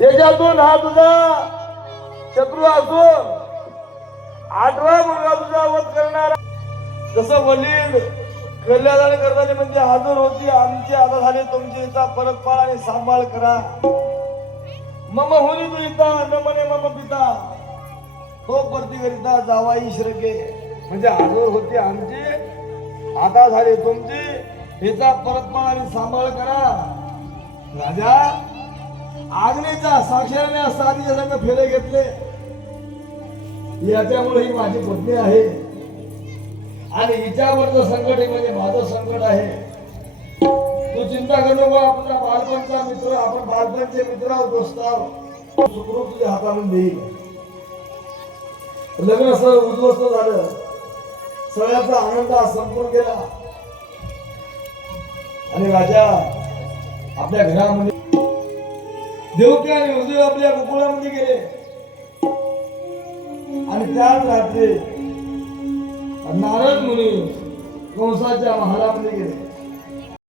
त्याच्यातून हा तुझा शत्रू असून आठवा मुलगा तुझा वध करणारा. जसं वडील कल्याण करताना म्हणजे हजर होती आमची आता झाले तुमची परत पाळ आणि सांभाळ करा. मम होली तू इथं न म्हणे मम पिता. तो परती करिता जावाई श्रके म्हणजे हजर होती आमची आता झाली तुमची हिचा परतपाळ आणि सांभाळ करा. राजा आग्नेचा साक्षराने साधीच्या संघ फेरे घेतले. याच्यामुळे ही माझी पत्नी आहे. आणि हिच्यावरचं संकट हे म्हणजे माझं संकट आहे. तू चिंता करू नको आपला बालपणचा मित्र आपण बालपणचे मित्र आहोत दोस्त सुखरूप तुझ्या हातामध्ये देईल. लग्न सर उद्ध्वस्त झालं. सगळ्याचा आनंद संपून गेला. आणि राजा आपल्या घरामध्ये देवते आणि वसुदेव आपल्या गोकुळामध्ये गेले. आणि त्याच रात्री नारद मुनी कंसाच्या महालामध्ये गेले.